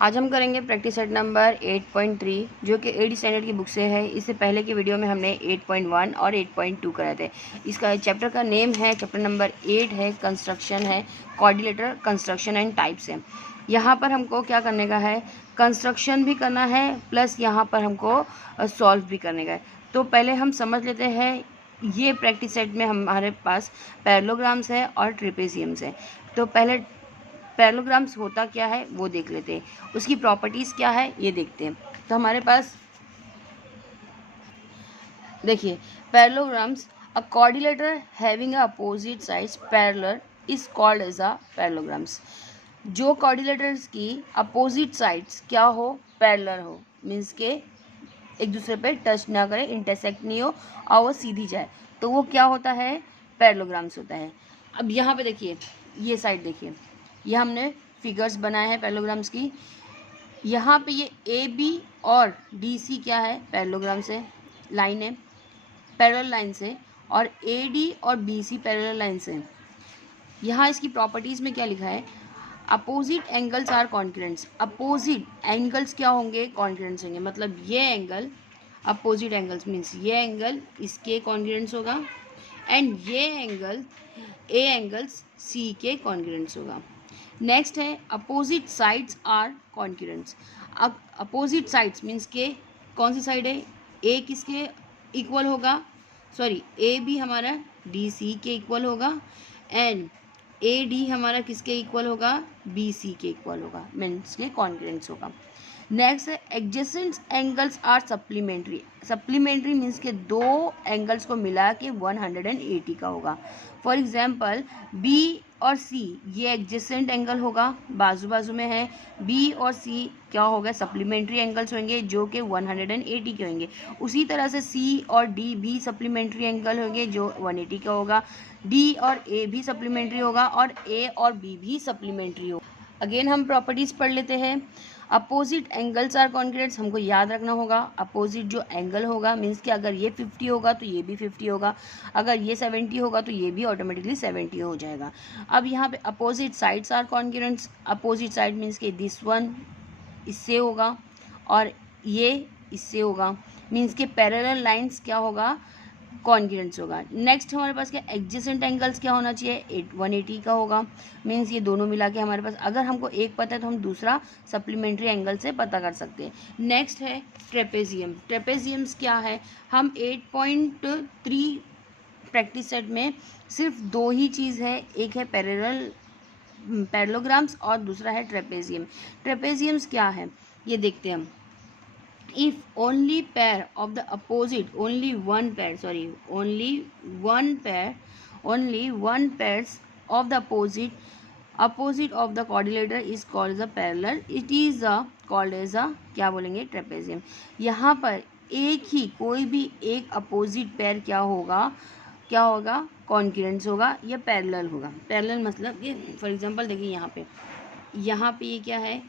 आज हम करेंगे प्रैक्टिस सेट नंबर 8.3 जो कि 8 स्टैंडर्ड की बुक से है। इससे पहले की वीडियो में हमने 8.1 और 8.2 कराए थे। इसका चैप्टर का नेम है, चैप्टर नंबर 8 है, कंस्ट्रक्शन है, कोऑर्डिनेटर कंस्ट्रक्शन एंड टाइप्स है। यहाँ पर हमको क्या करने का है, कंस्ट्रक्शन भी करना है प्लस यहाँ पर हमको सॉल्व भी करने का है। तो पहले हम समझ लेते हैं, ये प्रैक्टिस सेट में हमारे पास पैरेललोग्राम्स है और ट्रेपेजियम्स है। तो पहले पैरेललोग्राम्स होता क्या है वो देख लेते हैं, उसकी प्रॉपर्टीज़ क्या है ये देखते हैं। तो हमारे पास देखिए, parallelograms, a coordinator having a opposite sides parallel is called as a parallelograms. जो कोऑर्डिनेटर्स की अपोजिट साइड्स क्या हो, पैरेलल हो, मीन्स के एक दूसरे पे टच ना करे, इंटरसेक्ट नहीं हो और वो सीधी जाए, तो वो क्या होता है, पैरेललोग्राम्स होता है। अब यहाँ पे देखिए, ये साइड देखिए, ये हमने फिगर्स बनाए हैं पैरेललोग्राम्स की। यहाँ पे ये ए बी और डी सी क्या है, पैरेललोग्राम से लाइन है, पैरेलल लाइन से, और ए डी और बी सी पैरेलल लाइन से। यहाँ इसकी प्रॉपर्टीज़ में क्या लिखा है, opposite angles are congruents. Opposite angles क्या होंगे, कॉन्ग्रुएंट्स होंगे। मतलब ये एंगल, अपोजिट एंगल्स मीन्स ये एंगल इसके कॉन्ग्रुएंट्स होगा एंड ये एंगल ए एंगल्स सी के कॉन्ग्रुएंट्स होगा। नेक्स्ट है अपोजिट साइड्स आर कॉन्ग्रुएंट्स। अब अपोजिट साइड्स मीन्स के कौन सी साइड है, ए किसके इक्वल होगा, सॉरी ए बी हमारा डी सी के इक्वल होगा एंड ए डी हमारा किसके इक्वल होगा, बी सी के इक्वल होगा, मीन्स के कॉन्ग्रुएंट्स होगा। नेक्स्ट है adjacent angles are supplementary. Supplementary means के दो एंगल्स को मिला के 180 का होगा। फॉर एग्जांपल बी और सी, ये एडजेसेंट एंगल होगा, बाजू बाजू में है। बी और सी क्या होगा, सप्लीमेंट्री एंगल्स होंगे जो कि 180 के होंगे। उसी तरह से सी और डी भी सप्लीमेंट्री एंगल होंगे जो 180 का होगा। डी और ए भी सप्लीमेंट्री होगा और ए और बी भी सप्लीमेंट्री होगा। अगेन हम प्रॉपर्टीज़ पढ़ लेते हैं। अपोजिट एंगल्स आर कॉन्ग्रुएंट्स, हमको याद रखना होगा, अपोजिट जो एंगल होगा मीन्स कि अगर ये 50 होगा तो ये भी 50 होगा, अगर ये 70 होगा तो ये भी ऑटोमेटिकली 70 हो जाएगा। अब यहाँ पे opposite sides are congruents. Opposite side means कि दिस वन इससे होगा और ये इससे होगा, मीन्स के पैरेलल लाइंस क्या होगा, कॉन्ग्रुएंट्स होगा। नेक्स्ट हमारे पास क्या, एडजेसेंट एंगल्स क्या होना चाहिए, 180 का होगा, मीन्स ये दोनों मिला के हमारे पास, अगर हमको एक पता है तो हम दूसरा सप्लीमेंट्री एंगल से पता कर सकते हैं। नेक्स्ट है ट्रेपेजियम। ट्रेपेजियम्स क्या है, हम 8.3 प्रैक्टिस सेट में सिर्फ दो ही चीज़ है, एक है पैरेललोग्राम्स और दूसरा है ट्रेपेजियम। ट्रेपेजियम्स क्या है ये देखते हैं हम। If only pair of the opposite, only one pairs of the opposite of the quadrilateral is called as a parallel, it is called as a क्या बोलेंगे, trapezium। यहाँ पर एक ही कोई भी एक अपोजिट पेयर क्या होगा कॉन्ग्रुएंट्स होगा या पैरेलल होगा। पैरेलल मतलब ये फॉर एग्जांपल देखिए, यहाँ पे ये क्या है,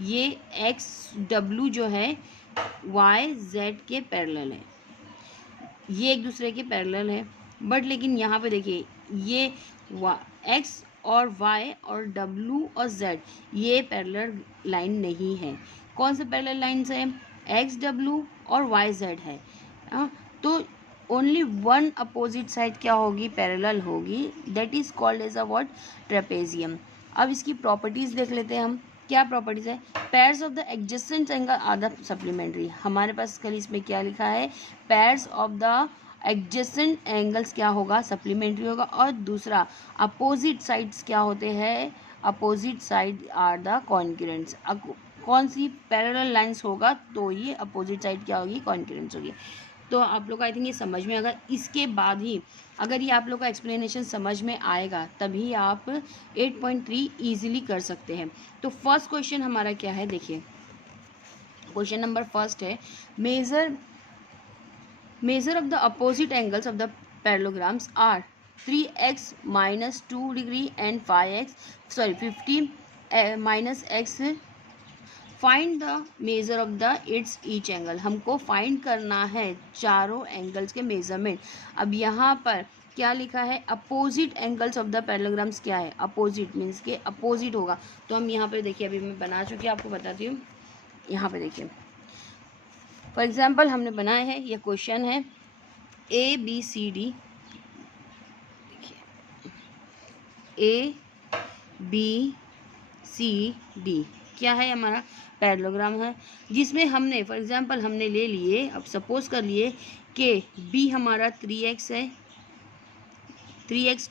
ये एक्स डब्लू जो है वाई जेड के पैरेलल है, ये एक दूसरे के पैरेलल है। बट लेकिन यहाँ पे देखिए, ये एक्स और वाई और डब्लू और जेड ये पैरेलल लाइन नहीं है। कौन से पैरेलल लाइन्स है, एक्स डब्लू और वाई जेड है। तो ओनली वन अपोजिट साइड क्या होगी, पैरेलल होगी, that is called as a what, trapezium. अब इसकी प्रॉपर्टीज़ देख लेते हैं हम, क्या प्रॉपर्टीज़ है। Pairs of the adjacent angle are the supplementary. हमारे पास कल इसमें क्या लिखा है, pairs of the adjacent angles क्या होगा, सप्लीमेंट्री होगा। और दूसरा अपोजिट साइड्स क्या होते हैं, opposite side are the congruents. कौन सी पैरेलल लाइंस होगा तो ये अपोजिट साइड क्या होगी, कॉन्ग्रुएंट्स होगी। तो आप लोग आई थिंक ये समझ में, अगर इसके बाद ही अगर ये आप लोग का एक्सप्लेनेशन समझ में आएगा तभी आप 8.3 ईजिली कर सकते हैं। तो फर्स्ट क्वेश्चन हमारा क्या है, देखिए क्वेश्चन नंबर फर्स्ट है, measure of the opposite angles of the parallelograms are 3x minus 2 degree and 50 minus x। Find the measure of the its each angle. हमको फाइंड करना है चारों एंगल्स के मेजरमेंट। अब यहाँ पर क्या लिखा है, opposite angles of the parallelograms क्या है, अपोजिट मीन्स के अपोजिट होगा। तो हम यहाँ पे देखिए, अभी मैं बना चुकी हूँ, आपको बताती हूँ। यहाँ पे देखिए, फॉर एग्जाम्पल हमने बनाया है, ये क्वेश्चन है ABCD, देखिए ABCD क्या है, हमारा पैरेललोग्राम है, जिसमें हमने फॉर एग्जांपल हमने ले लिए, अब सपोज कर लिए कि B हमारा 3x है, 3x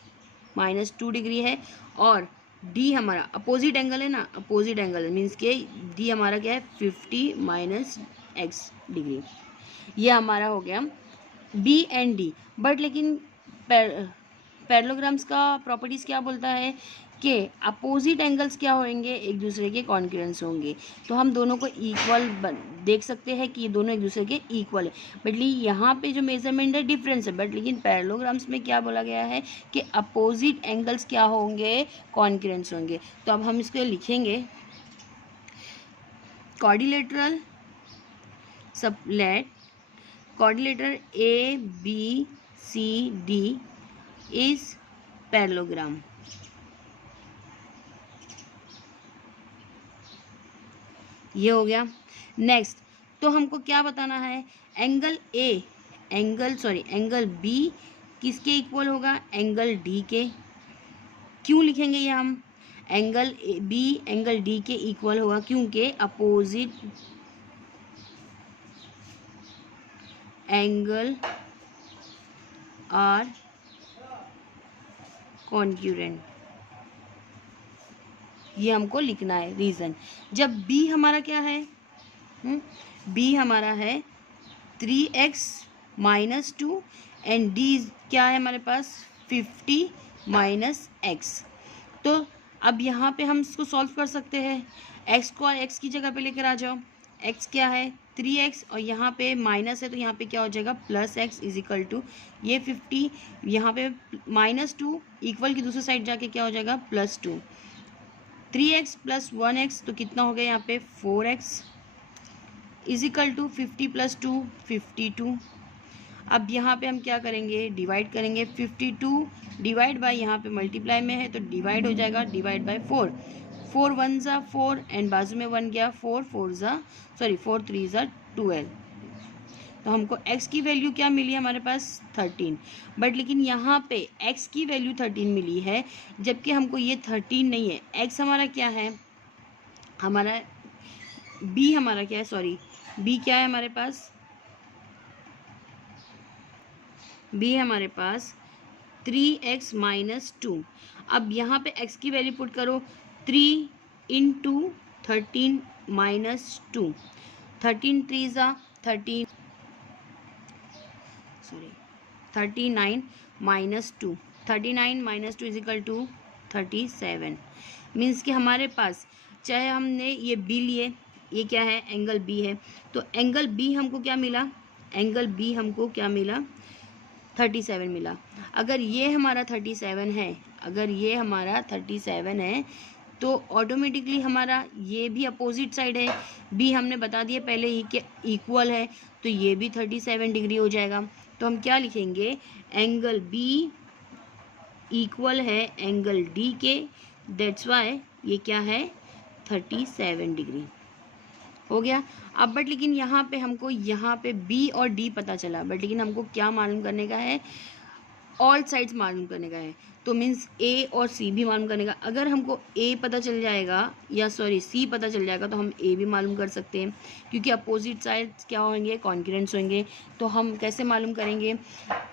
माइनस 2 डिग्री है, और D हमारा अपोजिट एंगल है ना, अपोजिट एंगल मीन्स के D हमारा क्या है 50 माइनस x डिग्री। ये हमारा हो गया B एंड D। बट लेकिन पैरेललोग्राम्स का प्रॉपर्टीज़ क्या बोलता है कि अपोजिट एंगल्स क्या होंगे, एक दूसरे के कॉन्ग्रुएंस होंगे। तो हम दोनों को इक्वल देख सकते हैं कि ये दोनों एक दूसरे के इक्वल है, बट यहाँ पे जो मेजरमेंट है डिफरेंस है, बट लेकिन पैरेललोग्राम्स में क्या बोला गया है कि अपोजिट एंगल्स क्या होंगे, कॉन्ग्रुएंस होंगे। तो अब हम इसको लिखेंगे, quadrilateral sublet quadrilateral ABCD is parallelogram। ये हो गया। नेक्स्ट, तो हमको क्या बताना है, एंगल एंगल B किसके इक्वल होगा, एंगल D के। क्यों लिखेंगे ये हम, एंगल B एंगल D के इक्वल होगा, क्योंकि अपोजिट एंगल आर कॉन्ग्रुएंट, ये हमको लिखना है। रीज़न, जब B हमारा क्या है, B हमारा है 3x माइनस 2 एंड D क्या है हमारे पास 50 माइनस x। तो अब यहाँ पे हम इसको सॉल्व कर सकते हैं, x को x की जगह पे लेकर आ जाओ। x क्या है 3x और यहाँ पे माइनस है, तो यहाँ पे क्या हो जाएगा plus x is equal to ये 50, यहाँ पे माइनस 2 इक्वल की दूसरी साइड जाके क्या हो जाएगा +2, 3x प्लस 1x तो कितना हो गया यहाँ पे 4x is equal to 50 plus 2 52। अब यहाँ पे हम क्या करेंगे, डिवाइड करेंगे, 52 डिवाइड बाय यहाँ पे मल्टीप्लाई में है तो डिवाइड हो जाएगा, डिवाइड बाय 4, 4 1 ज़ा 4 एंड बाजू में 1 गया, 4 3 ज़ा 12। तो हमको x की वैल्यू क्या मिली हमारे पास 13, बट लेकिन यहाँ पे x की वैल्यू 13 मिली है, जबकि हमको ये 13 नहीं है। x हमारा क्या है, हमारा b हमारा क्या है, b क्या है हमारे पास, b हमारे पास 3x माइनस 2। अब यहाँ पे x की वैल्यू पुट करो, 3 इंटू 13 माइनस 2, 13 3 ज़ा 39 minus 2, 39 minus 2 is equal to 37। Means कि हमारे पास चाहे हमने ये B लिए, ये क्या है एंगल B है, तो एंगल B हमको क्या मिला, एंगल B हमको क्या मिला 37 मिला। अगर ये हमारा 37 है, अगर ये हमारा 37 है तो ऑटोमेटिकली हमारा ये भी अपोजिट साइड है, B हमने बता दिया पहले ही कि इक्वल है, तो ये भी 37 डिग्री हो जाएगा। तो हम क्या लिखेंगे, एंगल B इक्वल है एंगल D के, दैट्स वाई ये क्या है 37 डिग्री हो गया। अब बट लेकिन यहाँ पे हमको यहाँ पे B और D पता चला, बट लेकिन हमको क्या मालूम करने का है, ऑल साइड्स मालूम करने का है, तो मीन्स A और C भी मालूम करने का। अगर हमको A पता चल जाएगा या C पता चल जाएगा तो हम A भी मालूम कर सकते हैं, क्योंकि अपोजिट साइड्स क्या होंगे कॉन्ग्रुएंट्स होंगे। तो हम कैसे मालूम करेंगे,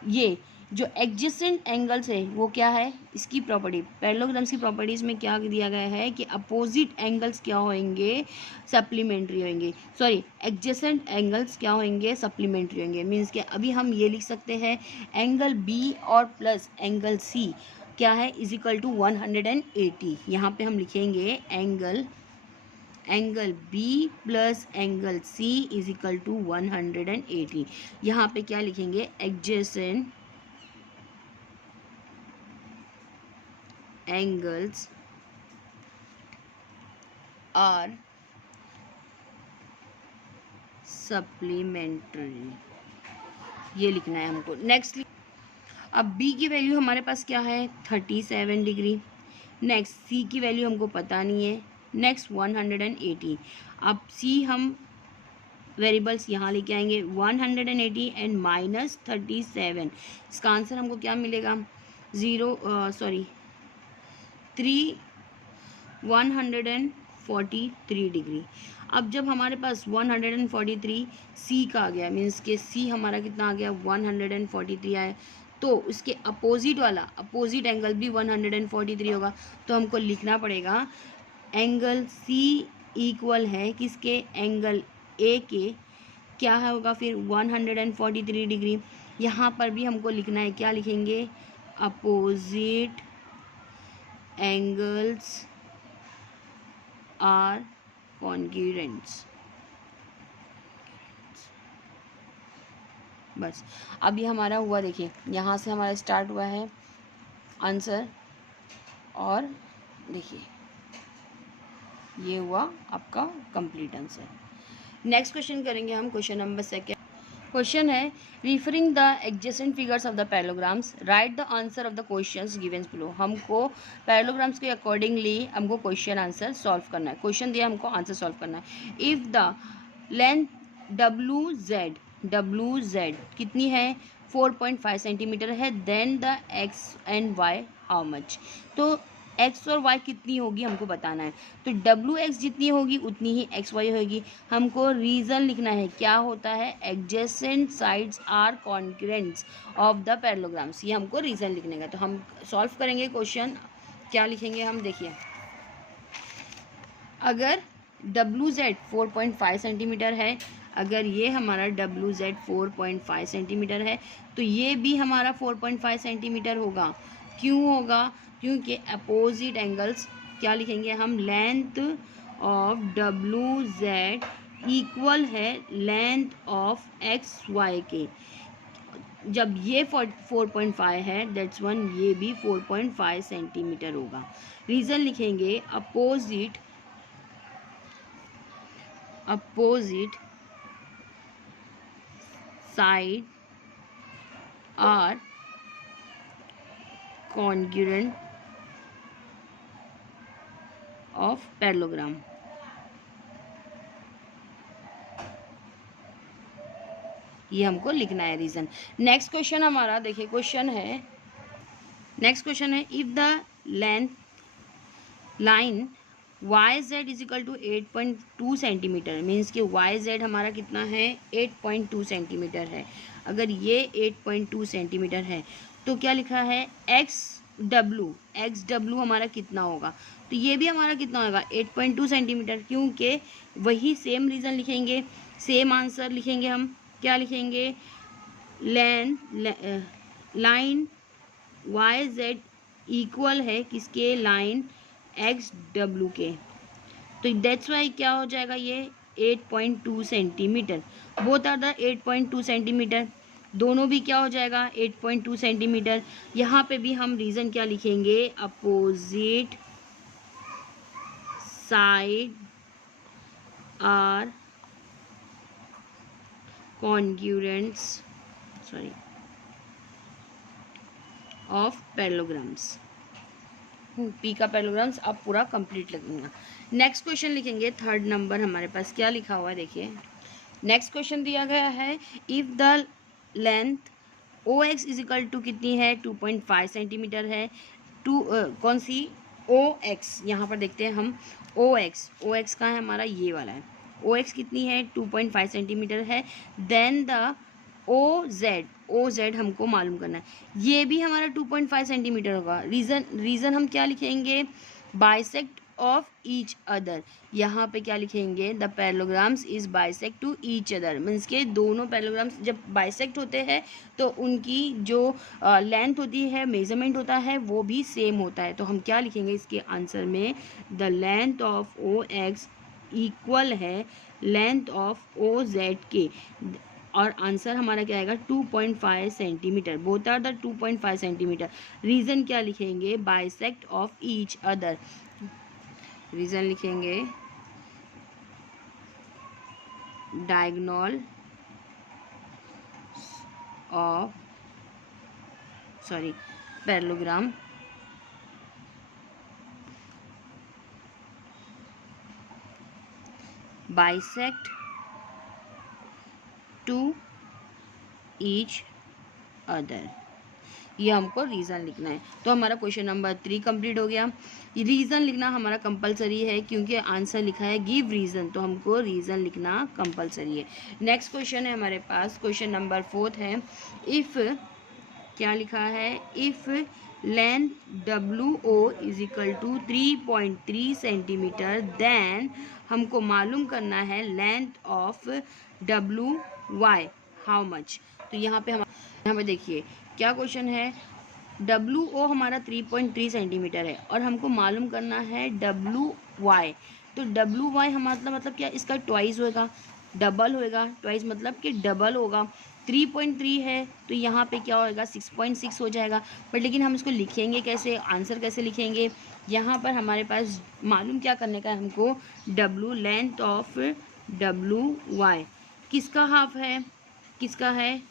ये जो एडजेसेंट एंगल्स है वो क्या है, इसकी प्रॉपर्टी पैरेललोग्राम्स की प्रॉपर्टीज़ में क्या दिया गया है कि अपोजिट एंगल्स क्या होंगे सप्लीमेंट्री होंगे, एडजेसेंट एंगल्स क्या होंगे सप्लीमेंट्री होंगे। मीन्स कि अभी हम ये लिख सकते हैं एंगल B और प्लस एंगल C क्या है इज इक्वल टू 180। यहाँ पे हम लिखेंगे angle B plus angle C is equal to 180। यहाँ पे क्या लिखेंगे, एडजेसेंट angles are supplementary, ये लिखना है हमको। नेक्स्ट अब बी की वैल्यू हमारे पास क्या है 37 डिग्री। नेक्स्ट सी की वैल्यू हमको पता नहीं है। नेक्स्ट 180। अब सी हम वेरिएबल्स यहाँ लेके आएंगे 180 एंड -37। इसका आंसर हमको क्या मिलेगा 143 डिग्री। अब जब हमारे पास 143 सी का आ गया, मीन्स के सी हमारा कितना आ गया 143 आया, तो उसके अपोजिट एंगल भी 143 होगा। तो हमको लिखना पड़ेगा एंगल सी इक्वल है किसके, एंगल ए के, क्या होगा फिर 143 डिग्री। यहाँ पर भी हमको लिखना है, क्या लिखेंगे, अपोजिट एंगल्स आर कॉन्ग्रुएंट्स। बस अब ये हमारा हुआ, देखिए यहाँ से हमारा स्टार्ट हुआ है आंसर, और देखिए ये हुआ आपका कंप्लीट आंसर। नेक्स्ट क्वेश्चन करेंगे हम, क्वेश्चन नंबर 2। क्वेश्चन है referring the adjacent figures of the parallelograms write the answer of the questions given below. हमको पैरेललोग्राम्स के अकॉर्डिंगली हमको क्वेश्चन आंसर सॉल्व करना है। क्वेश्चन दिया हमको आंसर सॉल्व करना है। If the length W Z कितनी है 4.5 सेंटीमीटर है, then the X and Y how much. तो एक्स और वाई कितनी होगी हमको बताना है। तो डब्ल्यू एक्स जितनी होगी उतनी ही एक्स वाई होगी। हमको रीज़न लिखना है, क्या होता है, adjacent sides are congruents of the parallelograms. ये हमको रीज़न लिखने का। तो हम सॉल्व करेंगे क्वेश्चन, क्या लिखेंगे हम, देखिए अगर डब्ल्यू जेड 4.5 सेंटीमीटर है, अगर ये हमारा डब्ल्यू जेड 4.5 सेंटीमीटर है, तो ये भी हमारा 4.5 सेंटीमीटर होगा। क्यों होगा, क्योंकि अपोजिट एंगल्स, क्या लिखेंगे हम, length of W Z equal है लेंथ ऑफ एक्स वाई के। जब ये 4.5 है दैट्स वन, ये भी 4.5 सेंटीमीटर होगा। रीज़न लिखेंगे opposite side are congruent of parallelogram। ये हमको लिखना है रीज़न। नेक्स्ट क्वेश्चन हमारा देखिए, नेक्स्ट क्वेश्चन है if the line Y Z is equal to 8.2 centimetre, means कि वाई जेड हमारा कितना है 8.2 सेंटीमीटर है। अगर ये 8.2 सेंटीमीटर है तो क्या लिखा है एक्स डब्ल्यू हमारा कितना होगा, तो ये भी हमारा कितना होगा 8.2 सेंटीमीटर, क्योंकि वही सेम रीज़न लिखेंगे, सेम आंसर लिखेंगे हम। क्या लिखेंगे, लाइन वाई जेड इक्वल है किसके, लाइन एक्स डब्ल्यू के। तो दैट्स वाई क्या हो जाएगा ये 8.2 centimetre. Both are the 8.2 centimetre, दोनों भी क्या हो जाएगा 8.2 सेंटीमीटर। यहाँ पे भी हम रीज़न क्या लिखेंगे, opposite side are congruents of parallelograms. P का पैरेललोग्राम्स आप पूरा कंप्लीट लिखेंगे। नेक्स्ट क्वेश्चन लिखेंगे, 3rd नंबर हमारे पास क्या लिखा हुआ है, देखिए नेक्स्ट क्वेश्चन दिया गया है if the length O X is equal to कितनी है 2.5 सेंटीमीटर है। कौन सी ओ एक्स, यहाँ पर देखते हैं हम ओ एक्स कहाँ है हमारा, ये वाला है। ओ एक्स कितनी है 2.5 सेंटीमीटर है। देन द ओ जेड हमको मालूम करना है, ये भी हमारा 2.5 सेंटीमीटर होगा। रीज़न हम क्या लिखेंगे, बाइसेक्ट ऑफ ईच अदर। यहाँ पे क्या लिखेंगे, the parallelograms is bisect to each other, means के दोनों पैरेललोग्राम्स जब बाइसेक्ट होते हैं तो उनकी जो लेंथ होती है, मेजरमेंट होता है, वो भी सेम होता है। तो हम क्या लिखेंगे इसके आंसर में, the length of O X equal है लेंथ ऑफ ओ जेड के, और आंसर हमारा क्या आएगा 2.5 centimetre. Both are the 2.5 centimetre. Reason क्या लिखेंगे, bisect of each other. Reason लिखेंगे diagonal of parallelogram bisect to each other. ये हमको रीज़न लिखना है। तो हमारा क्वेश्चन नंबर 3 कंप्लीट हो गया। रीज़न लिखना हमारा कंपलसरी है क्योंकि आंसर लिखा है गिव रीज़न, तो हमको रीज़न लिखना कंपलसरी है। नेक्स्ट क्वेश्चन है हमारे पास, क्वेश्चन नंबर 4 है। इफ़ क्या लिखा है, if length WO is equal to 3.3 centimetre, then हमको मालूम करना है length of WY how much. तो यहाँ पे देखिए क्या क्वेश्चन है, WO हमारा 3.3 सेंटीमीटर है और हमको मालूम करना है WY। तो WY हमारा मतलब क्या, इसका ट्वाइस होगा, डबल होगा, ट्वाइस मतलब कि डबल होगा। 3.3 है तो यहाँ पे क्या होगा, 6.6 हो जाएगा। पर लेकिन हम इसको लिखेंगे कैसे, आंसर कैसे लिखेंगे, यहाँ पर हमारे पास मालूम क्या करने का है हमको, W लेंथ ऑफ WY किसका हाफ है, किसका है,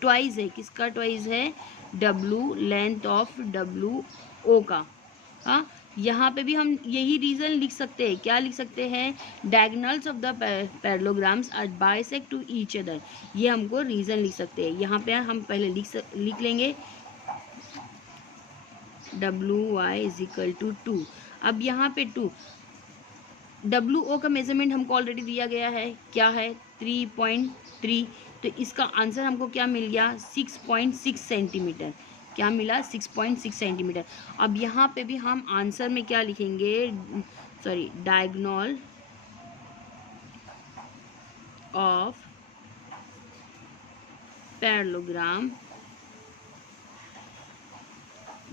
ट्वाइस है, किसका ट्वाइस है, W लेंथ ऑफ WO का। हाँ, यहाँ पे भी हम यही रीज़न लिख सकते हैं, क्या लिख सकते हैं, diagonals of the parallelograms are bisect to each other. ये हमको रीज़न लिख सकते हैं। यहाँ पे हम पहले लिख लेंगे WY इज इक्वल टू 2। अब यहाँ पे 2, WO का मेजरमेंट हमको ऑलरेडी दिया गया है, क्या है, 3.3। तो इसका आंसर हमको क्या मिल गया, 6.6 सेंटीमीटर। क्या मिला, 6.6 सेंटीमीटर। अब यहाँ पे भी हम आंसर में क्या लिखेंगे, diagonal of parallelogram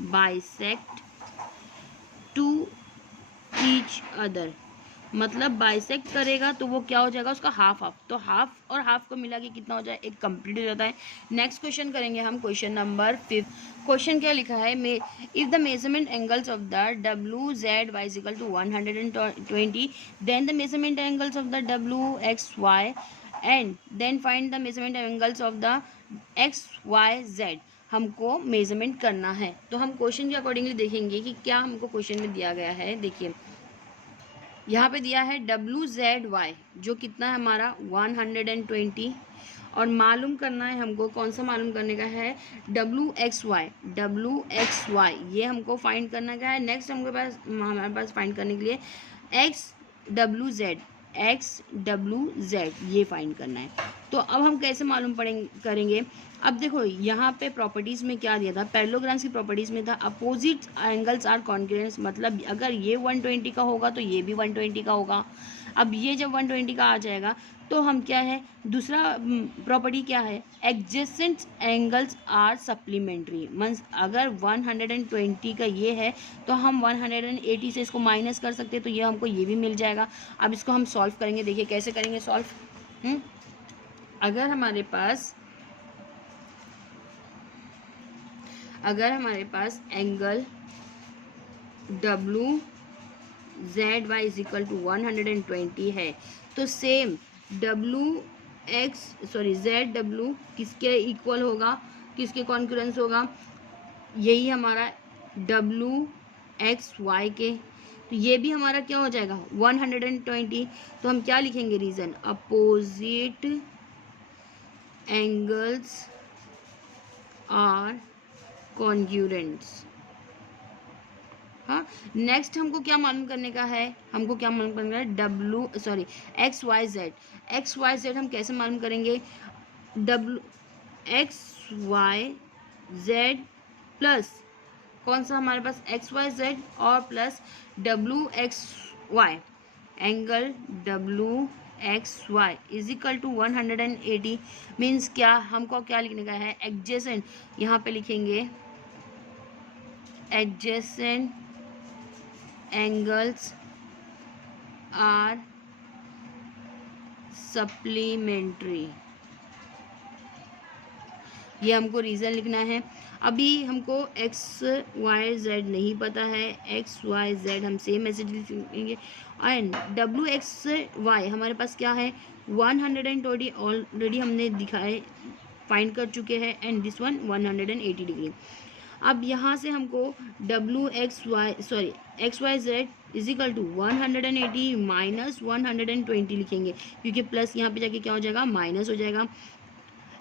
bisect to each other, मतलब बाइसेक्ट करेगा तो वो क्या हो जाएगा, उसका हाफ हाफ, तो हाफ और हाफ को मिला के कितना हो जाए, एक कंप्लीट हो जाता है। नेक्स्ट क्वेश्चन करेंगे हम, क्वेश्चन नंबर 5। क्वेश्चन क्या लिखा है, if the measurement angles of the WZY is equal to 120, then the measurement angles of the WXY and then find the measurement angles of the XYZ। हमको measurement करना है। तो हम क्वेश्चन के accordingly देखेंगे कि क्या हमको क्वेश्चन में दिया गया है। देखिए यहाँ पे दिया है WZY जो कितना है हमारा 120, और मालूम करना है हमको, कौन सा मालूम करने का है, WXY ये हमको फाइंड करने का है। नेक्स्ट हमारे पास फाइंड करने के लिए XWZ ये फाइंड करना है। तो अब हम कैसे मालूम करेंगे। अब देखो यहाँ पे प्रॉपर्टीज़ में क्या दिया था, पैरेललोग्राम्स की प्रॉपर्टीज़ में था अपोजिट एंगल्स आर कॉन्ग्रुएंट, मतलब अगर ये 120 का होगा तो ये भी 120 का होगा। अब ये जब 120 का आ जाएगा तो हम क्या है, दूसरा प्रॉपर्टी क्या है, adjacent angles are supplementary, means अगर 120 का ये है तो हम 180 से इसको माइनस कर सकते हैं, तो ये हमको ये भी मिल जाएगा। अब इसको हम सॉल्व करेंगे, देखिए कैसे करेंगे सॉल्व। अगर हमारे पास angle WZY is equal to 120 है तो सेम ZW किसके इक्वल होगा, किसके कॉन्करेंस होगा, यही हमारा WXY के। तो ये भी हमारा क्या हो जाएगा 120। तो हम क्या लिखेंगे, reason opposite angles are congruents. हाँ, नेक्स्ट हमको क्या मालूम करने का है, XYZ हम कैसे मालूम करेंगे, XYZ प्लस कौन सा हमारे पास XYZ और plus WXY, angle WXY is equal to 180। Means क्या, हमको क्या लिखने का है, एडजेसेंट, यहाँ पे लिखेंगे एडजेसेंट एंगल्स आर सप्लीमेंट्री, ये हमको रीज़न लिखना है। अभी हमको XYZ नहीं पता है, XYZ हम सेम मैसेज लिखेंगे। एंड WXY हमारे पास क्या है 120 ऑलरेडी हमने दिखाए, फाइंड कर चुके हैं, एंड दिस वन 180 डिग्री। अब यहाँ से हमको X Y Z is equal to 180 minus 120 लिखेंगे, क्योंकि प्लस यहाँ पे जाके क्या हो जाएगा, माइनस हो जाएगा।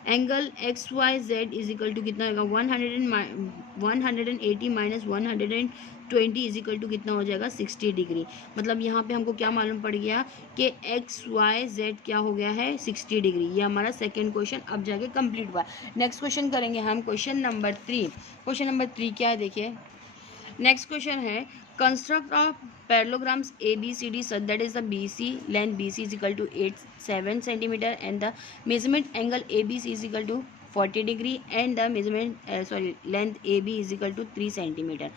Angle X Y Z is equal to कितना होगा, 180 माइनस 120 इज इक्वल टू कितना हो जाएगा, 60 डिग्री। मतलब यहाँ पे हमको क्या मालूम पड़ गया कि एक्स वाई जेड क्या हो गया है, 60 डिग्री। ये हमारा सेकेंड क्वेश्चन अब जाके कंप्लीट हुआ। नेक्स्ट क्वेश्चन करेंगे हम, क्वेश्चन नंबर 3। क्वेश्चन नंबर 3 क्या है, देखिए नेक्स्ट क्वेश्चन है, construct of parallelograms ABCD such that is the BC length BC is equal to 7 centimeter and the measurement angle ABC is equal to 40 degree and the measurement length AB is equal to 3 centimeter।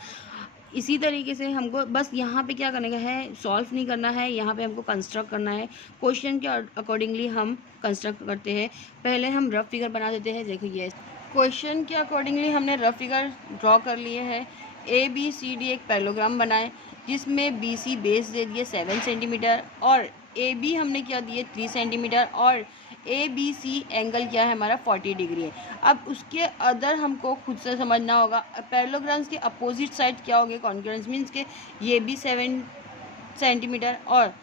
इसी तरीके से हमको बस यहाँ पे क्या करने का है, सॉल्व नहीं करना है, यहाँ पे हमको कंस्ट्रक्ट करना है। क्वेश्चन के अकॉर्डिंगली हम कंस्ट्रक्ट करते हैं। पहले हम रफ फिगर बना देते हैं। देखो ये क्वेश्चन के अकॉर्डिंगली हमने रफ फिगर ड्रॉ कर लिए है। ABCD एक पैरेललोग्राम बनाए जिसमें BC बेस दे दिए 7 सेंटीमीटर और AB हमने क्या दिए 3 सेंटीमीटर और ABC एंगल क्या है हमारा 40 डिग्री है। अब उसके अदर हमको खुद से समझना होगा। पैरेललोग्राम्स के अपोजिट साइड क्या हो गए, कॉन्ग्रुएंस मीन्स के ये भी 7 सेंटीमीटर और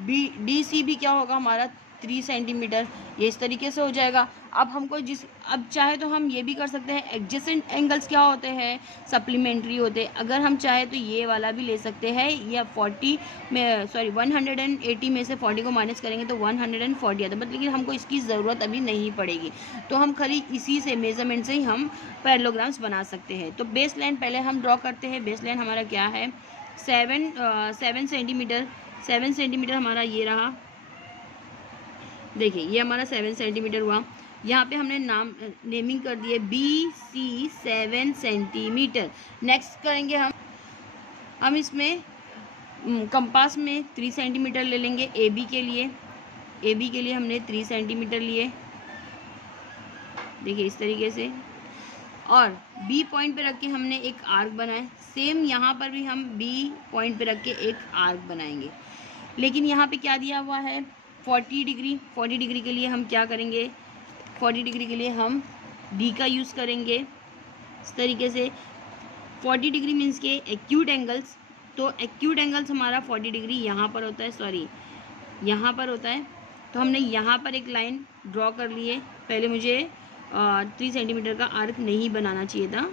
DC भी क्या होगा हमारा 3 सेंटीमीटर। ये इस तरीके से हो जाएगा। अब हमको अब चाहे तो हम ये भी कर सकते हैं, एडजेसेंट एंगल्स क्या होते हैं, सप्लीमेंट्री होते हैं। अगर हम चाहे तो ये वाला भी ले सकते हैं, या 180 में से 40 को माइनस करेंगे तो 140 आता है, बट लेकिन हमको इसकी ज़रूरत अभी नहीं पड़ेगी। तो हम खाली इसी से मेजरमेंट से ही हम पैरेललोग्राम्स बना सकते हैं। तो बेस लाइन पहले हम ड्रॉ करते हैं। बेस लाइन हमारा क्या है, 7 सेंटीमीटर। 7 सेंटीमीटर हमारा ये रहा। देखिए ये हमारा 7 सेंटीमीटर हुआ। यहाँ पे हमने नेमिंग कर दिए BC 7 सेंटीमीटर। नेक्स्ट करेंगे हम इसमें कंपास में 3 सेंटीमीटर ले लेंगे AB के लिए। AB के लिए हमने 3 सेंटीमीटर लिए, देखिए इस तरीके से। और B पॉइंट पे रख के हमने एक आर्क बनाया। सेम यहाँ पर भी हम B पॉइंट पे रख के एक आर्क बनाएंगे। लेकिन यहाँ पे क्या दिया हुआ है, 40 डिग्री। 40 डिग्री के लिए हम क्या करेंगे, 40 डिग्री के लिए हम D का यूज़ करेंगे इस तरीके से। 40 डिग्री मीन्स के एक्यूट एंगल्स। तो एक्यूट एंगल्स हमारा 40 डिग्री यहाँ पर होता है, यहाँ पर होता है। तो हमने यहाँ पर एक लाइन ड्रॉ कर ली है। पहले मुझे 3 सेंटीमीटर का आर्क नहीं बनाना चाहिए था।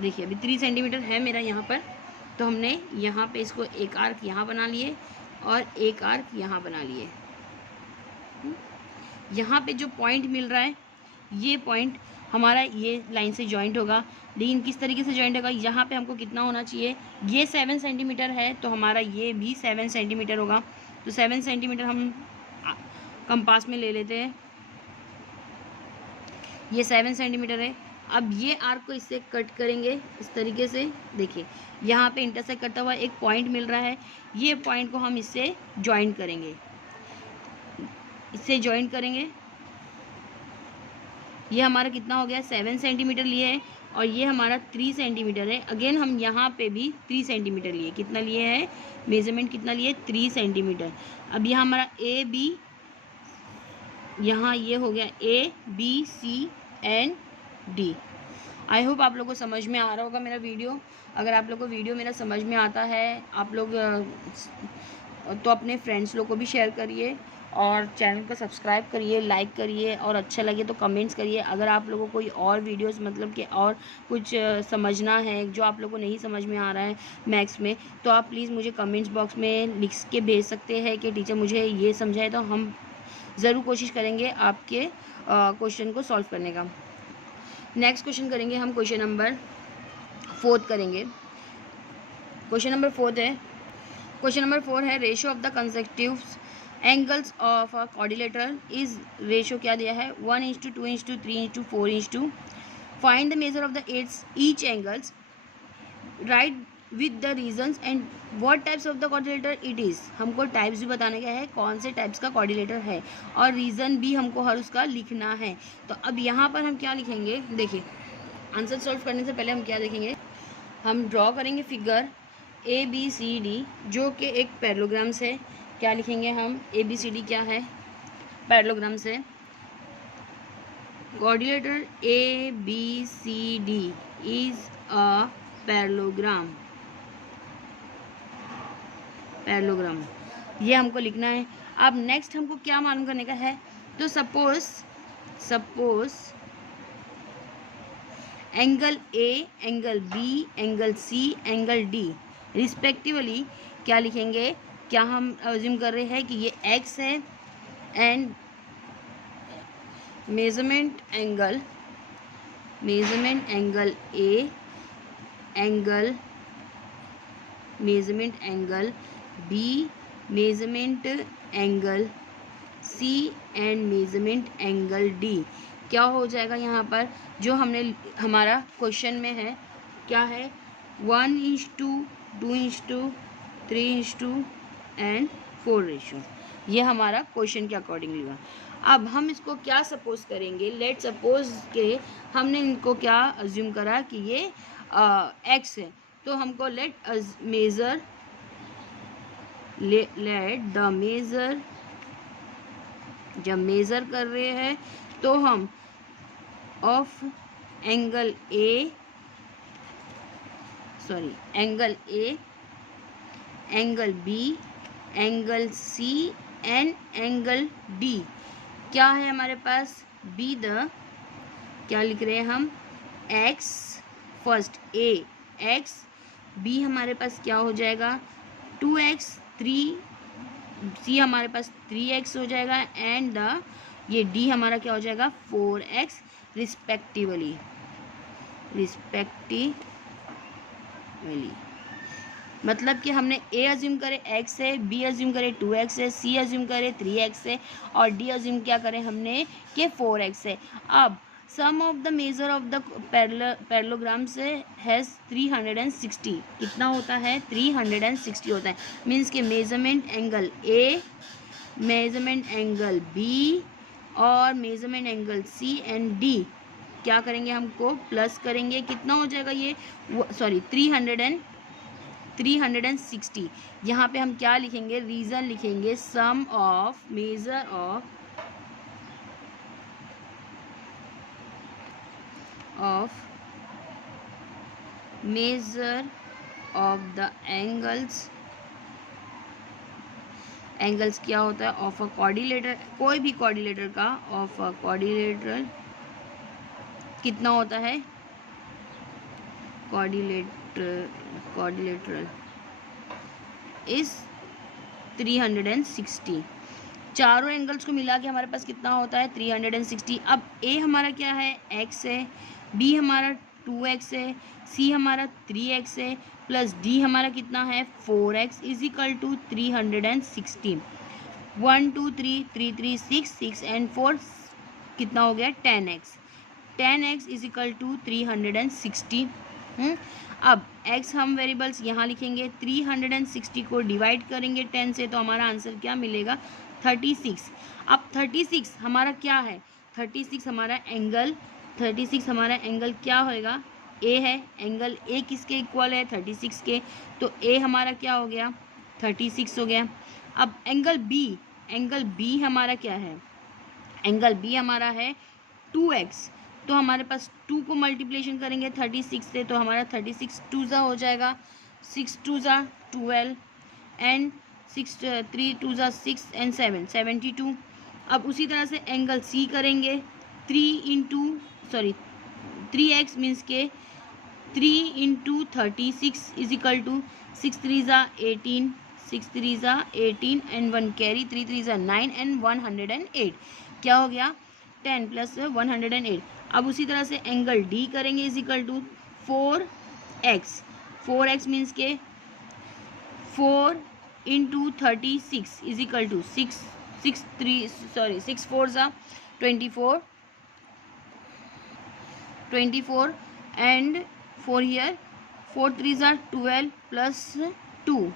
देखिए अभी 3 सेंटीमीटर है मेरा यहाँ पर, तो हमने यहाँ पे इसको एक आर्क यहाँ बना लिए और एक आर्क यहाँ बना लिए। यहाँ पे जो पॉइंट मिल रहा है, ये पॉइंट हमारा ये लाइन से जॉइंट होगा। लेकिन किस तरीके से जॉइंट होगा, यहाँ पे हमको कितना होना चाहिए, ये 7 सेंटीमीटर है तो हमारा ये भी 7 सेंटीमीटर होगा। तो 7 सेंटीमीटर हम कंपास में ले लेते हैं। ये 7 सेंटीमीटर है। अब ये आर्क को इससे कट करेंगे इस तरीके से। देखिए यहाँ पे इंटरसेक्ट करता हुआ एक पॉइंट मिल रहा है, ये पॉइंट को हम इससे जॉइंट करेंगे, इससे जॉइंट करेंगे। ये हमारा कितना हो गया, 7 सेंटीमीटर लिए है और ये हमारा 3 सेंटीमीटर है। अगेन हम यहाँ पे भी 3 सेंटीमीटर लिए, कितना लिए है, मेजरमेंट कितना लिए, 3 सेंटीमीटर। अब यहाँ हमारा AB, यहाँ ये हो गया ABC and D। I hope आप लोगों को समझ में आ रहा होगा मेरा वीडियो। अगर आप लोग को वीडियो मेरा समझ में आता है, आप लोग तो अपने फ्रेंड्स लोग को भी शेयर करिए और चैनल को सब्सक्राइब करिए, लाइक करिए और अच्छा लगे तो कमेंट्स करिए। अगर आप लोगों को कोई और वीडियोस मतलब कि और कुछ समझना है जो आप लोगों को नहीं समझ में आ रहा है मैथ्स में, तो आप प्लीज़ मुझे कमेंट्स बॉक्स में लिख के भेज सकते हैं कि टीचर मुझे ये समझाए, तो हम ज़रूर कोशिश करेंगे आपके क्वेश्चन को सॉल्व करने का। नेक्स्ट क्वेश्चन करेंगे हम, क्वेश्चन नंबर 4 करेंगे। क्वेश्चन नंबर 4 है, क्वेश्चन नंबर 4 है, ratio of the consecutive angles of a quadrilateral is, ratio क्या दिया है, 1:2:3:4:2। Find the measure of the each angles, write with the reasons and what types of the quadrilateral it is. हमको types भी बताने का है, कौन से टाइप्स का क्वाड्रिलेटर है और रीज़न भी हमको हर उसका लिखना है। तो अब यहाँ पर हम क्या लिखेंगे, देखिए आंसर सॉल्व करने से पहले हम क्या देखेंगे, हम ड्रॉ करेंगे फिगर ABCD जो कि एक पैरेललोग्राम्स है। क्या लिखेंगे हम, ABCD क्या है, पैरेललोग्राम्स है। quadrilateral ABCD is a parallelogram. Parallelogram ये हमको लिखना है। अब नेक्स्ट हमको क्या मालूम करने का है, तो suppose angle A, angle B, angle C, angle D respectively क्या लिखेंगे, क्या हम अज्यूम कर रहे हैं कि ये एक्स है and measurement angle A, measurement angle B, measurement angle C and measurement angle D क्या हो जाएगा यहाँ पर, जो हमने हमारा क्वेश्चन में है क्या है 1:2, 2:2, 3:2 एंड 4 रेशियो, ये हमारा क्वेश्चन के अकॉर्डिंगली हुआ। अब हम इसको क्या सपोज करेंगे, लेट सपोज के हमने इनको क्या अज्यूम करा कि ये एक्स है, तो हमको लेट द मेजर, जब मेज़र कर रहे हैं तो हम of angle A, angle B, angle C and angle D क्या है हमारे पास, बी द क्या लिख रहे हैं हम, x first A x, B हमारे पास क्या हो जाएगा 2x, 3 सी हमारे पास 3x हो जाएगा एंड द ये डी हमारा क्या हो जाएगा 4x रिस्पेक्टिवली। मतलब कि हमने ए अज्यूम करे x है, बी अज्यूम करे 2x है, सी अज्यूम करे 3x है और डी अज्यूम क्या करें हमने कि 4x है। अब sum of the measure of the parallelograms has 360 कितना होता है 360 होता है, मीन्स के measurement angle A, measurement angle B और measurement angle C and D क्या करेंगे हमको प्लस करेंगे, कितना हो जाएगा ये सॉरी 360। यहाँ पे हम क्या लिखेंगे, रीज़न लिखेंगे sum of measure of the angles क्या होता है ऑफ अ क्वाड्रिलेटर, कोई भी क्वाड्रिलेटर का ऑफ अ क्वाड्रिलेटरल कितना होता है, क्वाड्रिलेटरल इस 360, चारों एंगल्स को मिला के हमारे पास कितना होता है 360। अब ए हमारा क्या है x है, बी हमारा 2x है, सी हमारा 3x है प्लस डी हमारा कितना है 4x is equal to 360। 1 2 3 3 3 6 and 4 कितना हो गया 10x इज इक्वल टू 360। अब x हम वेरिएबल्स यहाँ लिखेंगे, 360 को डिवाइड करेंगे 10 से तो हमारा आंसर क्या मिलेगा 36। अब 36 हमारा क्या है, 36 हमारा एंगल क्या होएगा a है, एंगल a किसके इक्वल है 36 के, तो a हमारा क्या हो गया 36 हो गया। अब एंगल b हमारा क्या है, एंगल b हमारा है 2x, तो हमारे पास 2 को मल्टीप्लिकेशन करेंगे 36 से तो हमारा 36 2 हो जाएगा, 6 2 12 एंड 6 3 2 6 एंड 7 72। अब उसी तरह से एंगल C करेंगे 3x मीन्स के 3 into 36 is equal to 6 3 18, 6 3 18 and 1 carry 3 3 9 and 108 क्या हो गया 10 प्लस 108। अब उसी तरह से एंगल D करेंगे is equal to 4x means के 4 into 36 is equal to 6 4 24 and 4 here 4 3 12 plus 2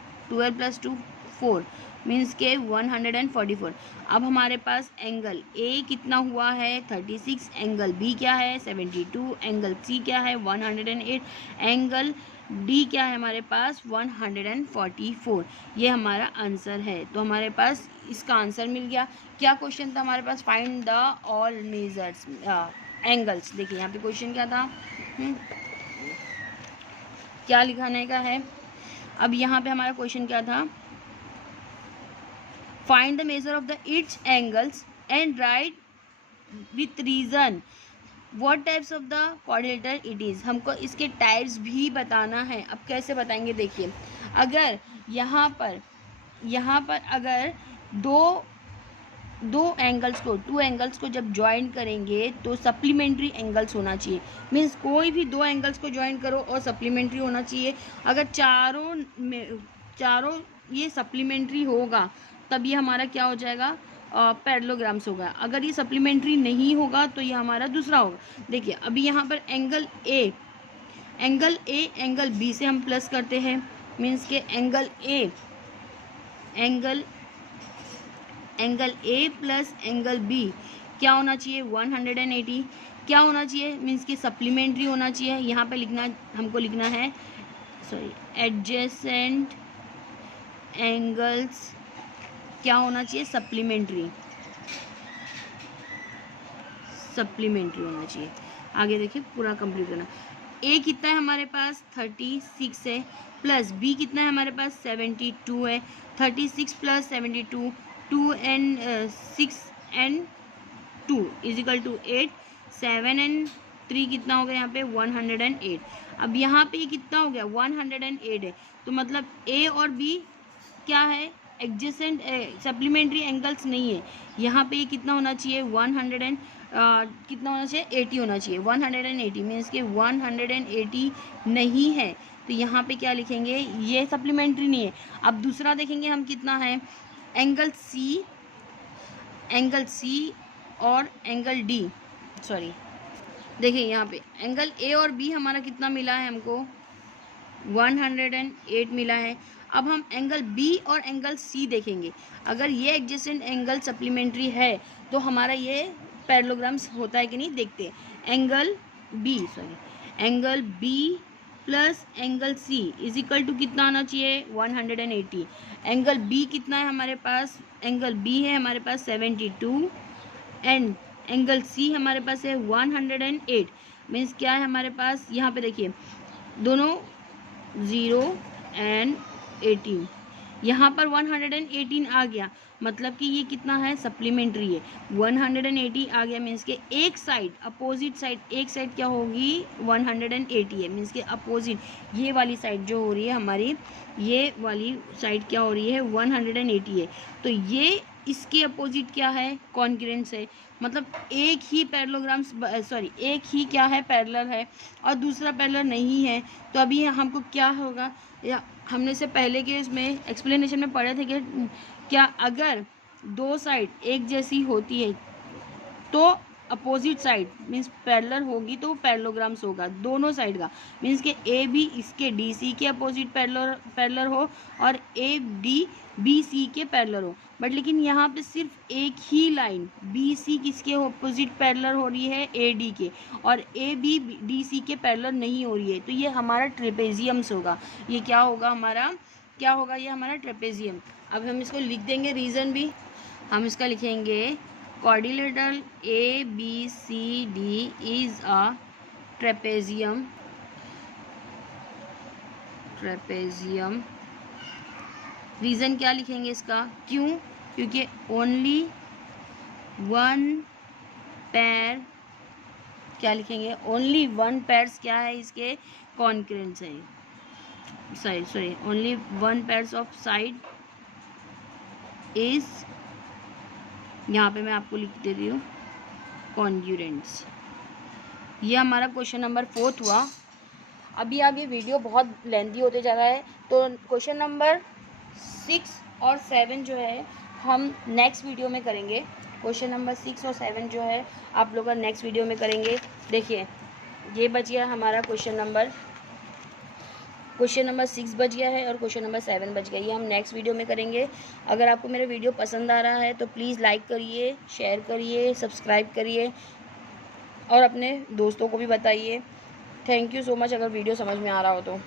4 means के 144। अब हमारे पास एंगल A कितना हुआ है 36, एंगल B क्या है 72, एंगल C क्या है 108, एंगल D क्या है हमारे पास 144। ये हमारा आंसर है, तो हमारे पास इसका आंसर मिल गया। क्या क्वेश्चन था हमारे पास, find the all measures, angles. देखिए यहाँ पे क्वेश्चन क्या था, क्या लिखाने का है। अब यहाँ पे हमारा क्वेश्चन क्या था, find the measure of the its angles and write with reason what types of the coordinator it is. हमको इसके टाइप्स भी बताना है। अब कैसे बताएंगे, देखिए अगर यहाँ पर अगर टू एंगल्स को जब ज्वाइन करेंगे तो सप्लीमेंट्री एंगल्स होना चाहिए। मीन्स कोई भी दो एंगल्स को ज्वाइन करो और सप्लीमेंट्री होना चाहिए। अगर चारों ये सप्लीमेंट्री होगा तब ये हमारा क्या हो जाएगा, पैरेललोग्राम्स होगा। अगर ये सप्लीमेंट्री नहीं होगा तो ये हमारा दूसरा होगा। देखिए अभी यहाँ पर एंगल ए एंगल बी से हम प्लस करते हैं। मीन्स के angle A plus angle B क्या होना चाहिए, 180। क्या होना चाहिए, मीन्स कि सप्लीमेंट्री होना चाहिए। यहाँ पे हमको लिखना है एडजेसेंट एंगल्स क्या होना चाहिए, सप्लीमेंट्री होना चाहिए। आगे देखिए पूरा कंप्लीट करना। ए कितना है हमारे पास, 36 है, प्लस बी कितना है हमारे पास, 72 है। 36 plus 72, 2 and 6 and 2 is equal to 8, 7 and 3 कितना हो गया यहाँ पे, 108। अब यहाँ पे ये कितना हो गया, 108 है। तो मतलब ए और बी क्या है, एडजेसेंट सप्लीमेंट्री एंगल्स नहीं है। यहाँ पे ये कितना होना चाहिए, कितना होना चाहिए, 80 होना चाहिए। 180 मीन्स के 180 नहीं है, तो यहाँ पे क्या लिखेंगे, ये सप्लीमेंट्री नहीं है। अब दूसरा देखेंगे हम कितना है, एंगल सी और एंगल डी, सॉरी देखिए यहाँ पे एंगल ए और बी हमारा कितना मिला है हमको, 108 मिला है। अब हम एंगल बी और एंगल सी देखेंगे। अगर ये एडजेसेंट एंगल सप्लीमेंट्री है तो हमारा ये पैरेललोग्राम्स होता है कि नहीं, देखते। Angle B plus angle C is equal to कितना आना चाहिए, 180। एंगल बी कितना है हमारे पास, एंगल बी है हमारे पास 72 एंड एंगल सी हमारे पास है 108। मीन्स क्या है हमारे पास, यहाँ पे देखिए दोनों 0 एंड 18, यहाँ पर 118 आ गया, मतलब कि ये कितना है, सप्लीमेंट्री है। 180 आ गया मीन्स के एक साइड अपोजिट साइड, एक साइड क्या होगी, 180 है। मीन्स के अपोजिट ये वाली साइड जो हो रही है हमारी, ये वाली साइड क्या हो रही है, 180 है। तो ये इसके अपोजिट क्या है, कॉन्ग्रुएंस है। मतलब एक ही पैरेललोग्राम्स एक ही क्या है, पैरेलल है और दूसरा पैरेलल नहीं है। तो अभी हमको क्या होगा, या हमने से पहले के इसमें एक्सप्लेनेशन में पढ़े थे कि क्या अगर दो साइड एक जैसी होती है तो अपोजिट साइड मीन्स पैरेलल होगी तो पैरेललोग्राम्स होगा दोनों साइड का। मीन्स के ए बी इसके डी सी के अपोजिट पैरेलल हो और ए डी बी सी के पैरेलल हो। बट लेकिन यहाँ पे सिर्फ एक ही लाइन बी सी किसके अपोजिट पैरेलल हो रही है, ए डी के, और ए बी डी सी के पैरेलल नहीं हो रही है। तो ये हमारा ट्रेपेजियम्स होगा। ये क्या होगा हमारा, क्या होगा, ये हमारा ट्रेपेजियम। अब हम इसको लिख देंगे, रीज़न भी हम इसका लिखेंगे, quadrilateral ABCD is a trapezium reason क्या लिखेंगे इसका, क्यों, क्योंकि ओनली वन पैर, क्या लिखेंगे, ओनली वन पैर्स क्या है इसके, कॉन्ग्रुएंस है। Sorry only one pairs of side is, यहाँ पे मैं आपको लिख दे रही हूँ, कॉन्ग्रुएंट्स। ये हमारा क्वेश्चन नंबर 4 हुआ। अभी आगे वीडियो बहुत लेंथी होते जा रहा है, तो क्वेश्चन नंबर 6 और 7 जो है हम नेक्स्ट वीडियो में करेंगे। क्वेश्चन नंबर 6 और 7 जो है आप लोग नेक्स्ट वीडियो में करेंगे। देखिए ये बच गया हमारा क्वेश्चन नंबर 6 बच गया है और क्वेश्चन नंबर 7 बच गया। ये हम नेक्स्ट वीडियो में करेंगे। अगर आपको मेरा वीडियो पसंद आ रहा है तो प्लीज़ लाइक करिए, शेयर करिए, सब्सक्राइब करिए और अपने दोस्तों को भी बताइए। थैंक यू सो मच अगर वीडियो समझ में आ रहा हो तो।